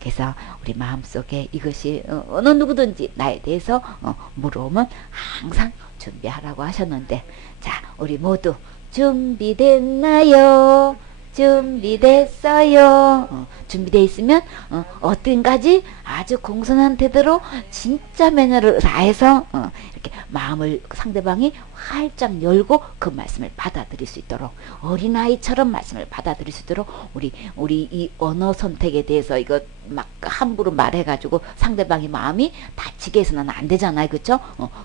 그래서 우리 마음속에 이것이 어느 누구든지 나에 대해서 물어오면 항상 준비하라고 하셨는데, 자, 우리 모두 준비됐나요? 준비됐어요. 준비되어 있으면 어떤가지 아주 공손한 태도로 진짜 매너를 다해서 이렇게 마음을 상대방이 활짝 열고 그 말씀을 받아들일 수 있도록, 어린아이처럼 말씀을 받아들일 수 있도록 우리 이 언어 선택에 대해서 이거 막 함부로 말해가지고 상대방의 마음이 다치게 해서는 안 되잖아요, 그렇죠?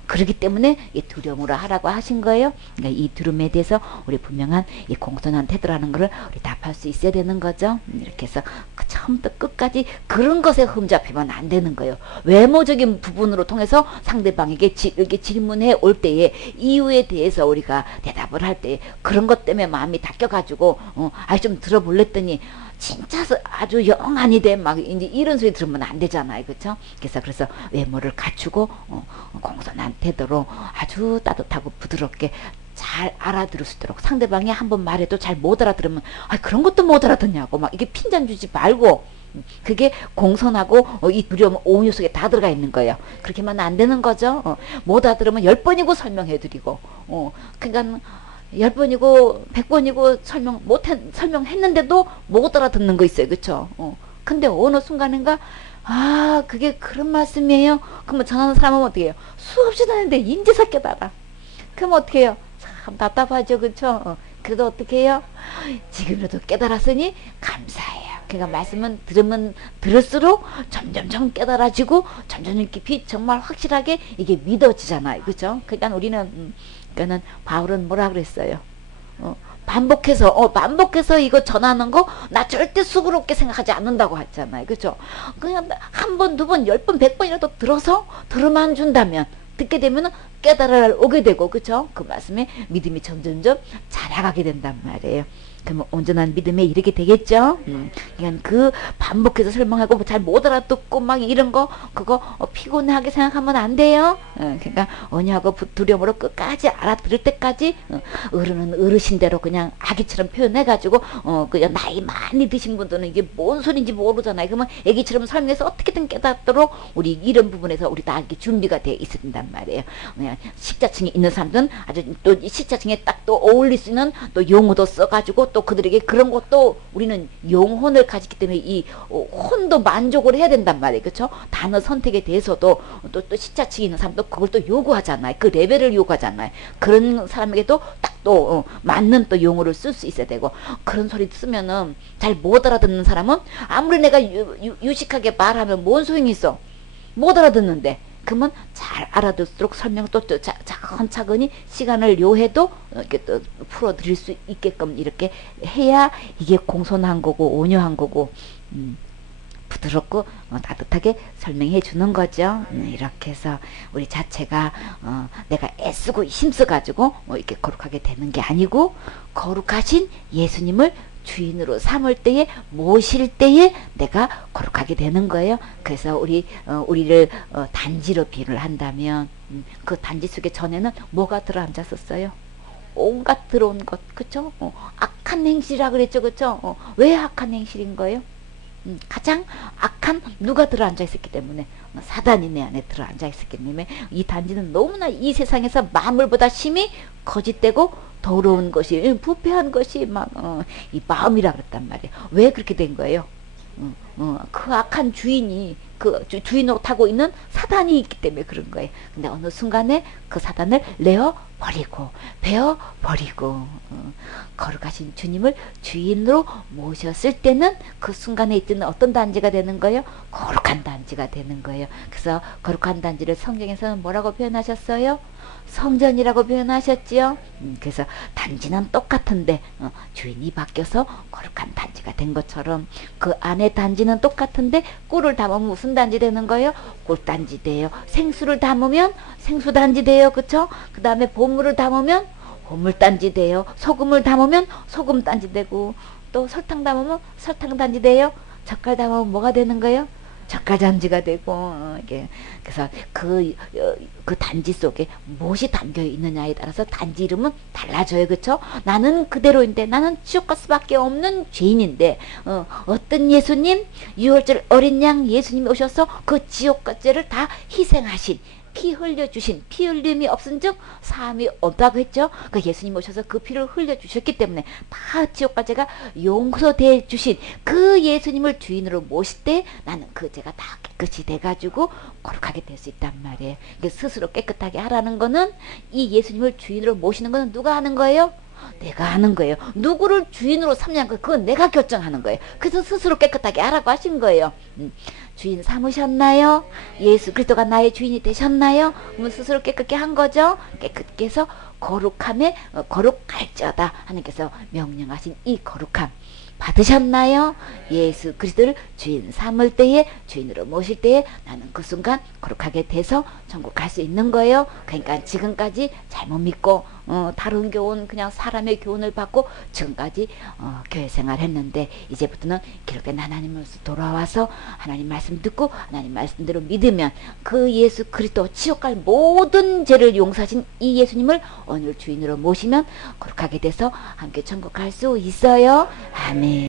그렇기 때문에 이 두려움으로 하라고 하신 거예요. 그러니까 이 두려움에 대해서 우리 분명한 이 공손한 태도라는 것을 우리 답할 수 있어야 되는 거죠. 이렇게 해서 처음부터 끝까지 그런 것에 흠잡히면 안 되는 거예요. 외모적인 부분으로 통해서 상대방에게 이렇게 질문해 올 때에 이유에 대해서 우리가 대답을 할 때 그런 것 때문에 마음이 닦여가지고 좀 들어볼랬더니 진짜 아주 영 아니대 막 이제 이런 소리 들으면 안 되잖아요, 그렇죠? 그래서 외모를 갖추고 공손한 태도로 아주 따뜻하고 부드럽게 잘 알아들을 수 있도록, 상대방이 한번 말해도 잘 못 알아들으면 그런 것도 못 알아듣냐고 막 이게 핀잔 주지 말고, 그게 공손하고 이 두려움 온유 속에 다 들어가 있는 거예요. 그렇게만 안 되는 거죠. 못 알아들으면 10번이고 설명해드리고, 그러니까 10번이고 100번이고 설명했는데도 못 알아듣는 거 있어요, 그쵸? 근데 어느 순간인가 그게 그런 말씀이에요. 그러면 전하는 사람은 어떻게 해요? 수없이 다는데 인제서 깨달아. 그럼 어떻게 해요? 참 답답하죠, 그쵸? 그래도 어떻게 해요? 지금이라도 깨달았으니 감사해요. 그러니까 말씀은 들으면 들을수록 점점점 깨달아지고 점점 깊이 정말 확실하게 이게 믿어지잖아요, 그죠? 그러니까 우리는 그러니까는 바울은 뭐라 그랬어요? 반복해서 이거 전하는 거 나 절대 수고롭게 생각하지 않는다고 했잖아요, 그죠? 그냥 한 번, 두 번, 10번, 100번이라도 들으면 준다면, 듣게 되면 깨달아 오게 되고, 그쵸? 그 말씀에 믿음이 점점점 자라가게 된단 말이에요. 그러면 온전한 믿음에 이르게 되겠죠. 그러니까 그 반복해서 설명하고 잘 못 알아듣고 막 이런 거 그거 피곤하게 생각하면 안 돼요. 그러니까 언어하고 두려움으로 끝까지 알아들을 때까지 어른은 어르신대로 그냥 아기처럼 표현해가지고 그냥 나이 많이 드신 분들은 이게 뭔 소리인지 모르잖아요. 그러면 아기처럼 설명해서 어떻게든 깨닫도록 우리 이런 부분에서 우리 다 이렇게 준비가 되어 있어야 된단 말이에요. 식자층에 있는 사람들은 아주 또 식자층에 딱 또 어울릴 수 있는 또 용어도 써가지고 또 그들에게 그런 것도 우리는 영혼을 가지기 때문에 이 혼도 만족을 해야 된단 말이에요. 그렇죠? 단어 선택에 대해서도 또 식자층에 있는 사람도 그걸 또 요구하잖아요. 그 레벨을 요구하잖아요. 그런 사람에게도 딱 또 맞는 또 용어를 쓸 수 있어야 되고 그런 소리 쓰면은 잘 못 알아듣는 사람은 아무리 내가 유식하게 말하면 뭔 소용이 있어? 못 알아듣는데 그러면 잘 알아듣도록 설명 또 차근차근히 시간을 요해도 이렇게 또 풀어드릴 수 있게끔 이렇게 해야 이게 공손한 거고 온유한 거고 부드럽고 따뜻하게 설명해 주는 거죠. 이렇게 해서 우리 자체가 내가 애쓰고 힘써 가지고 이렇게 거룩하게 되는 게 아니고 거룩하신 예수님을 주인으로 삼을 때에 모실 때에 내가 거룩하게 되는 거예요. 그래서 우리를 단지로 비유를 한다면 그 단지 속에 전에는 뭐가 들어앉았었어요? 온갖 들어온 것, 그쵸? 악한 행실이라 그랬죠, 그쵸? 왜 악한 행실인 거예요? 가장 악한 누가 들어앉아 있었기 때문에 사단이 내 안에 들어앉아 있었기 때문에 이 단지는 너무나 이 세상에서 만물보다 심히 거짓되고 더러운 것이 부패한 것이 막 이 마음이라 그랬단 말이에요. 왜 그렇게 된 거예요? 그 악한 주인이 그 주인으로 타고 있는 사단이 있기 때문에 그런 거예요. 근데 어느 순간에 그 사단을 내어 버리고 베어 버리고 거룩하신 주님을 주인으로 모셨을 때는 그 순간에 있는 어떤 단지가 되는 거예요? 거룩한 단지가 되는 거예요. 그래서 거룩한 단지를 성경에서는 뭐라고 표현하셨어요? 성전이라고 표현하셨지요. 그래서 단지는 똑같은데 주인이 바뀌어서 거룩한 단지가 된 것처럼 그 안에 단지는 똑같은데 꿀을 담으면 무슨 단지 되는 거예요? 꿀단지 돼요. 생수를 담으면 생수단지 돼요. 그쵸? 그 다음에 보물을 담으면 보물단지 돼요. 소금을 담으면 소금단지 되고 또 설탕 담으면 설탕단지 돼요. 젓갈 담으면 뭐가 되는 거예요? 젓갈단지가 되고 이게 그래서 그 단지 속에 무엇이 담겨 있느냐에 따라서 단지 이름은 달라져요. 그쵸? 나는 그대로인데 나는 지옥 갈 수밖에 없는 죄인인데 어떤 예수님 유월절 어린 양 예수님이 오셔서 그 지옥 죄를 다 희생하신 피 흘려주신 피 흘림이 없은즉 사함이 없다고 했죠. 그 예수님 오셔서 그 피를 흘려주셨기 때문에 다 지옥과 죄가 용서돼 주신 그 예수님을 주인으로 모실 때 나는 그 죄가 다 깨끗이 돼가지고 거룩하게 될 수 있단 말이에요. 스스로 깨끗하게 하라는 거는 이 예수님을 주인으로 모시는 거는 누가 하는 거예요? 내가 하는 거예요. 누구를 주인으로 삼냐는 거 그건 내가 결정하는 거예요. 그래서 스스로 깨끗하게 하라고 하신 거예요. 주인 삼으셨나요? 예수 그리스도가 나의 주인이 되셨나요? 그러면 스스로 깨끗게 한 거죠. 깨끗게 해서 거룩함에 거룩할지어다 하나님께서 명령하신 이 거룩함 받으셨나요? 예수 그리스도를 주인 삼을 때에 주인으로 모실 때에 나는 그 순간 거룩하게 돼서 천국 갈 수 있는 거예요. 그러니까 지금까지 잘못 믿고 다른 교훈 그냥 사람의 교훈을 받고 지금까지 교회 생활했는데 이제부터는 기록된 하나님으로서 돌아와서 하나님 말씀 듣고 하나님 말씀대로 믿으면 그 예수 그리스도 지옥 갈 모든 죄를 용서하신 이 예수님을 오늘 주인으로 모시면 거룩하게 돼서 함께 천국 갈 수 있어요. 아멘.